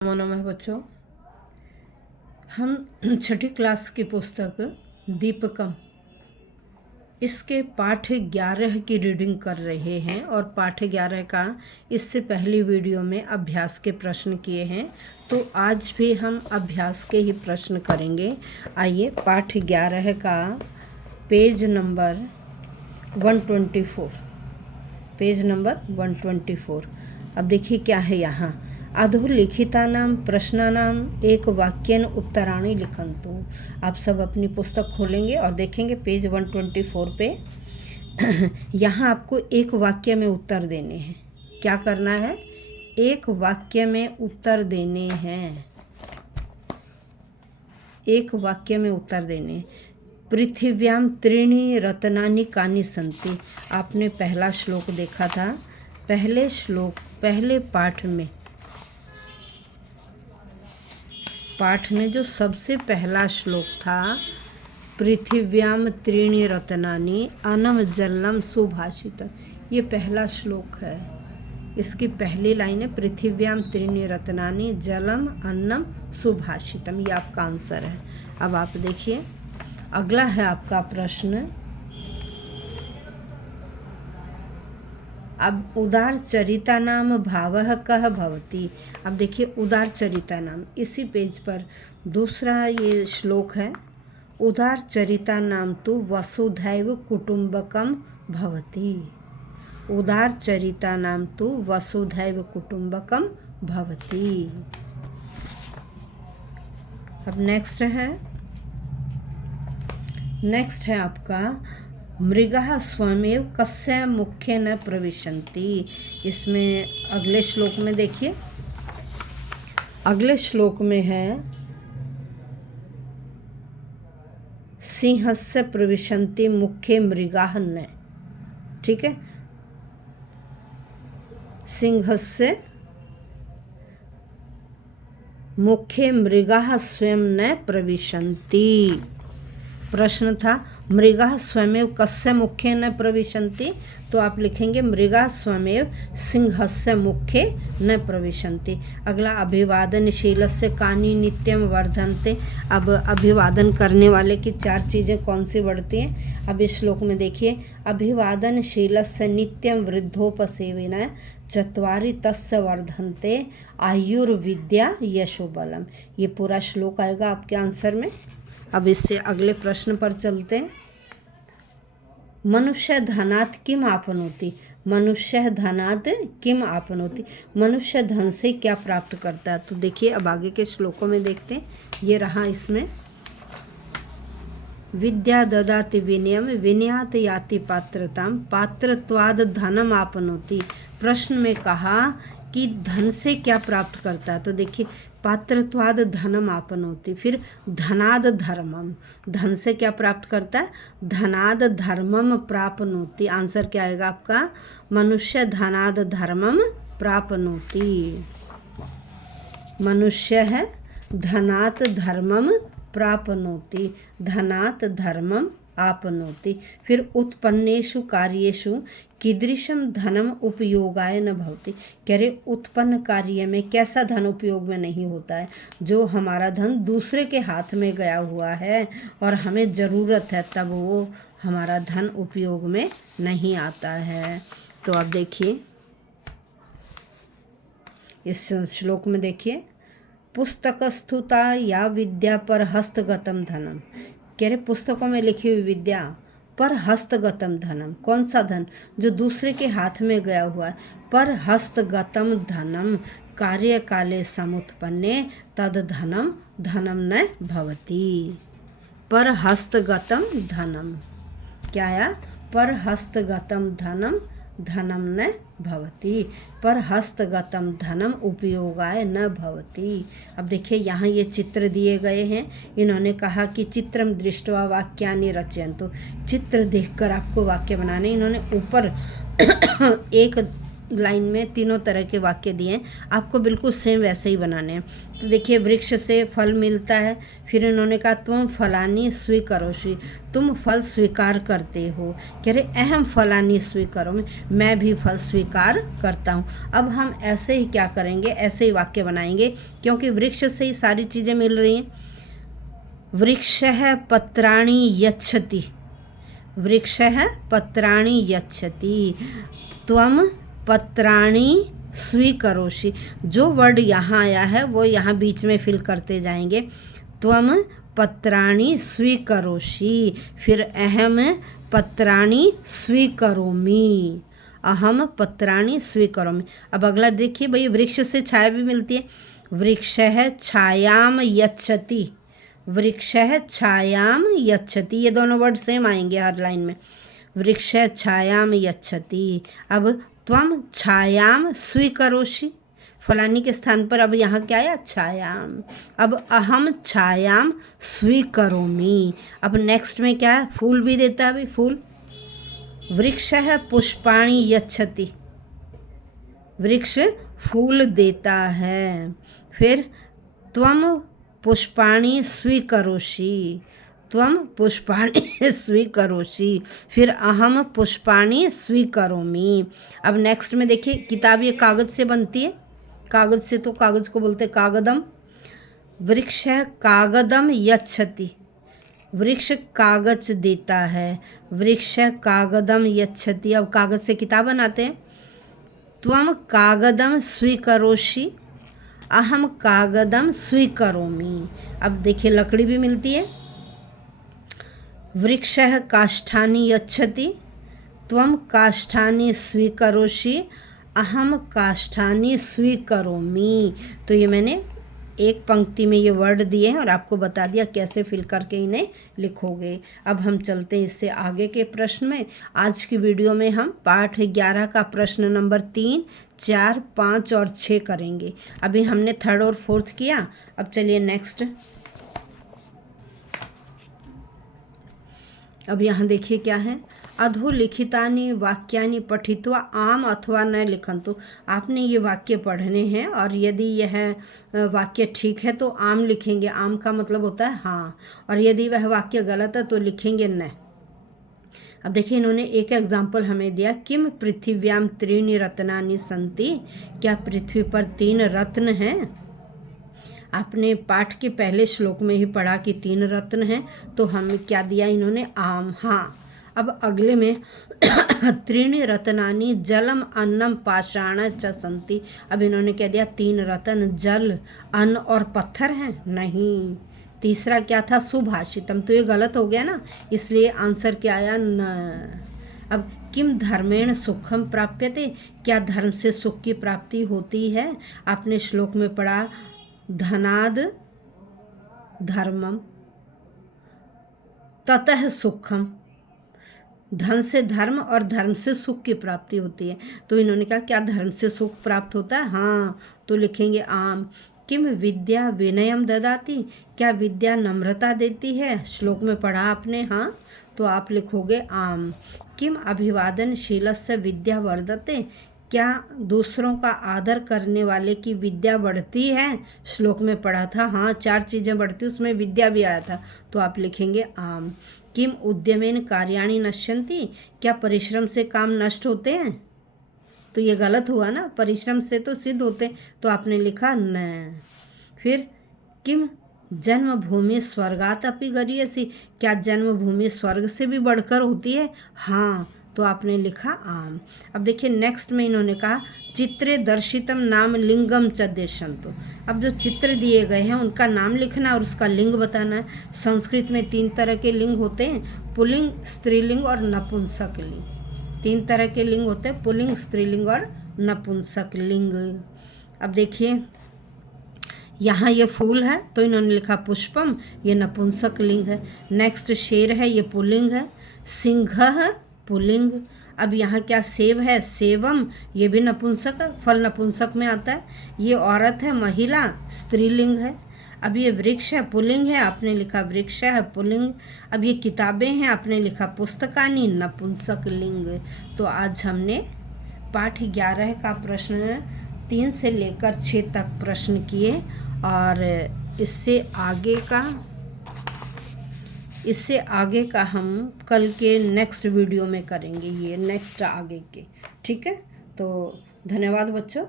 नमो नमः बच्चों, हम छठी क्लास की पुस्तक दीपकम इसके पाठ 11 की रीडिंग कर रहे हैं और पाठ 11 का इससे पहली वीडियो में अभ्यास के प्रश्न किए हैं, तो आज भी हम अभ्यास के ही प्रश्न करेंगे। आइए पाठ 11 का पेज नंबर 124, पेज नंबर 124। अब देखिए क्या है यहाँ। अधोलिखितानां प्रश्नानां एक वाक्येन उत्तराणि लिखन्तु। आप सब अपनी पुस्तक खोलेंगे और देखेंगे पेज 124 पे। यहाँ आपको एक वाक्य में उत्तर देने हैं। क्या करना है? एक वाक्य में उत्तर देने हैं। एक वाक्य में उत्तर देने। पृथिव्याम त्रीणि रत्नानि कानि सन्ति। आपने पहला श्लोक देखा था। पहले पाठ में जो सबसे पहला श्लोक था, पृथिव्याम त्रीणि रत्नानि अन्नम जलम सुभाषित, ये पहला श्लोक है। इसकी पहली लाइन है पृथिव्याम त्रीणि रत्नानि जलम अन्नम सुभाषितम। ये आपका आंसर है। अब आप देखिए अगला है आपका प्रश्न। अब उदार चरिता नाम भावः कः भवति। अब देखिए उदार चरिता नाम, इसी पेज पर दूसरा ये श्लोक है। उदार चरिता नाम तो वसुधैव कुटुंबकम भवति। उदार चरिता नाम तो वसुधैव कुटुंबकम भवति। अब नेक्स्ट है आपका मृगः स्वमेव कस्य मुखे न प्रविशन्ति। इसमें अगले श्लोक में देखिए, अगले श्लोक में है सिंहस्य प्रविशन्ति मुखे मृगाः न। ठीक है, सिंहस्य मुखे मृगाः स्वयं न प्रविशन्ति। प्रश्न था मृगाः स्वयमेव कस्य मुखे न प्रविशन्ति, तो आप लिखेंगे मृगाः स्वयमेव सिंहस्य मुखे न प्रविशन्ति। अगला अभिवादनशीलस्य कानि नित्यं वर्धन्ते। अब अभिवादन करने वाले की चार चीज़ें कौन सी बढ़ती हैं? अब इस श्लोक में देखिए, अभिवादनशीलस्य नित्यं वृद्धोपसेविनः चत्वारि तस्य वर्धन्ते आयुर्विद्या यशोबलम। ये पूरा श्लोक आएगा आपके आंसर में। अब इससे अगले प्रश्न पर चलते हैं। मनुष्य धनात् किम आपनोति। मनुष्य धनात् किम आपनोति। मनुष्य धन से क्या प्राप्त करता है? तो देखिए अब आगे के श्लोकों में देखते हैं। ये रहा इसमें, विद्या ददाति विनयम विनयात याति पात्रताम पात्रत्वाद धनम आपनोति। प्रश्न में कहा कि धन से क्या प्राप्त करता है, तो देखिए पात्रत्वाद धनम आपनोति, फिर धनाद धर्मम, धन से क्या प्राप्त करता है? धनाद धर्मम प्राप्नोति। आंसर क्या आएगा आपका? मनुष्य धनाद धर्मम प्राप्नोति। मनुष्य है धनात धर्मम प्राप्नोति, धनात धर्मम आपनोति। फिर उत्पन्नेषु कार्येषु कीदृशम धनम उपयोगाय न भवति। कह रहे उत्पन्न कार्य में कैसा धन उपयोग में नहीं होता है? जो हमारा धन दूसरे के हाथ में गया हुआ है और हमें ज़रूरत है, तब वो हमारा धन उपयोग में नहीं आता है। तो अब देखिए इस श्लोक में देखिए, पुस्तकस्थुता या विद्या पर हस्तगतम धनम। कह रहे पुस्तकों में लिखी हुई विद्या पर हस्तगतम धनम। कौन सा धन? जो दूसरे के हाथ में गया हुआ है। पर हस्तगतम धनम कार्यकाले समुत्पन्ने तद धनम धनम न भवति। पर हस्तगतम धनम क्या है? पर हस्तगतम धनम धनम न भवति। पर हस्तगतम धनम उपयोगाय न भवति। अब देखिए यहाँ ये चित्र दिए गए हैं। इन्होंने कहा कि चित्रम दृष्ट्वा वाक्यानि रचयन्तु। चित्र देखकर आपको वाक्य बनाने। इन्होंने ऊपर एक लाइन में तीनों तरह के वाक्य दिए हैं, आपको बिल्कुल सेम वैसे ही बनाने हैं। तो देखिए, वृक्ष से फल मिलता है, फिर इन्होंने कहा तुम फलानी स्वीकरोषि, तुम फल स्वीकार करते हो। कह रहे अहम फलानी स्वीकरोमि, मैं भी फल स्वीकार करता हूँ। अब हम ऐसे ही क्या करेंगे, ऐसे ही वाक्य बनाएंगे, क्योंकि वृक्ष से ही सारी चीज़ें मिल रही हैं। वृक्षः पत्राणि यच्छति, वृक्षः पत्राणि यच्छति, त्वं पत्राणि स्वीकरोषि। जो वर्ड यहाँ आया है वो यहाँ बीच में फिल करते जाएंगे। त्वं पत्राणि स्वीकरोषि, फिर अहम पत्राणि स्वीकरोमि, अहम पत्राणि स्वीकरोमि। अब अगला देखिए भाई, वृक्ष से छाया भी मिलती है। वृक्षः छायाम यच्छति, वृक्षः छायाम यच्छति, ये दोनों वर्ड सेम आएंगे हर लाइन में। वृक्ष छायाम यच्छति। अब त्वं छायाम स्वीकरोषि, फलानी के स्थान पर अब यहाँ क्या आया, छायाम। अब अहम छायाम स्वीकरोमि। अब नेक्स्ट में क्या है, फूल भी देता है अभी, फूल। वृक्षः पुष्पाणि यच्छति, वृक्ष फूल देता है। फिर त्वं पुष्पाणि स्वीकरोषि, त्वं पुष्पाणि स्वीकरोषि, फिर अहम पुष्पाणि स्वीकरोमि। अब नेक्स्ट में देखिए, किताब ये कागज़ से बनती है, कागज़ से तो कागज़ को बोलते कागदम। वृक्ष कागदम यच्छति, वृक्ष कागज़ देता है, वृक्ष कागदम यच्छति। अब कागज़ से किताब बनाते हैं। त्वं कागदम स्वीकरोषि, अहम कागदम स्वीकरोमि। अब देखिए, लकड़ी भी मिलती है। वृक्षः काष्ठानि यच्छति, त्वं काष्ठानि स्वीकरोषि, अहम काष्ठानि स्वीकरोमि। तो ये मैंने एक पंक्ति में ये वर्ड दिए हैं और आपको बता दिया कैसे फिल करके इन्हें लिखोगे। अब हम चलते हैं इससे आगे के प्रश्न में। आज की वीडियो में हम पाठ 11 का प्रश्न नंबर 3, 4, 5 और 6 करेंगे। अभी हमने 3rd और 4th किया। अब चलिए नेक्स्ट। अब यहाँ देखिए क्या है, अधोलिखितानि वाक्यानि पठित्वा आम अथवा न लिखन्तु। आपने ये वाक्य पढ़ने हैं और यदि यह वाक्य ठीक है तो आम लिखेंगे, आम का मतलब होता है हाँ, और यदि वह वाक्य गलत है तो लिखेंगे न। अब देखिए, इन्होंने एक एग्जाम्पल हमें दिया, किम पृथिव्याम त्रीणि रत्नानि सन्ति, क्या पृथ्वी पर 3 रत्न हैं। आपने पाठ के पहले श्लोक में ही पढ़ा कि 3 रत्न हैं, तो हमें क्या दिया इन्होंने, आम। हाँ, अब अगले में त्रीणि रत्नानि जलम अन्नम पाषाण च सन्ति। अब इन्होंने क्या दिया, 3 रत्न जल, अन्न और पत्थर हैं, नहीं। तीसरा क्या था, सुभाषितम, तो ये गलत हो गया ना, इसलिए आंसर क्या आया, न। अब किम धर्मेण सुखम प्राप्यते, क्या धर्म से सुख की प्राप्ति होती है। आपने श्लोक में पढ़ा, धनाद धर्मम ततः सुखम, धन से धर्म और धर्म से सुख की प्राप्ति होती है। तो इन्होंने कहा क्या धर्म से सुख प्राप्त होता है, हाँ, तो लिखेंगे आम। किम विद्या विनयम ददाति, क्या विद्या नम्रता देती है, श्लोक में पढ़ा आपने, हाँ, तो आप लिखोगे आम। किम अभिवादनशीलस्य विद्या वर्धते, क्या दूसरों का आदर करने वाले की विद्या बढ़ती है, श्लोक में पढ़ा था, हाँ, 4 चीज़ें बढ़ती, उसमें विद्या भी आया था, तो आप लिखेंगे आम। किम उद्यमेन कार्याणि नश्यन्ति, क्या परिश्रम से काम नष्ट होते हैं, तो ये गलत हुआ ना, परिश्रम से तो सिद्ध होते, तो आपने लिखा न। फिर किम जन्मभूमि स्वर्गात अपि गरीयसी, क्या जन्मभूमि स्वर्ग से भी बढ़कर होती है, हाँ, तो आपने लिखा आम। अब देखिए नेक्स्ट में इन्होंने कहा चित्रे दर्शितम नाम लिंगम च देशन्तु। अब जो चित्र दिए गए हैं उनका नाम लिखना और उसका लिंग बताना है। संस्कृत में 3 तरह के लिंग होते हैं, पुल्लिंग, स्त्रीलिंग और नपुंसक लिंग। 3 तरह के लिंग होते हैं, पुल्लिंग, स्त्रीलिंग और नपुंसक लिंग। अब देखिए यहाँ ये फूल है तो इन्होंने लिखा पुष्पम, ये नपुंसक लिंग है। नेक्स्ट शेर है, ये पुल्लिंग है। सिंह पुल्लिंग। अब यहाँ क्या सेब है, सेवम, ये भी नपुंसक है, फल नपुंसक में आता है। ये औरत है, महिला, स्त्रीलिंग है। अब ये वृक्ष है, पुल्लिंग है, आपने लिखा वृक्ष है, पुल्लिंग। अब ये किताबें हैं, आपने लिखा पुस्तकानि, नपुंसक लिंग। तो आज हमने पाठ 11 का प्रश्न 3 से लेकर 6 तक प्रश्न किए, और इससे आगे का हम कल के नेक्स्ट वीडियो में करेंगे, ये नेक्स्ट आगे के। ठीक है, तो धन्यवाद बच्चों।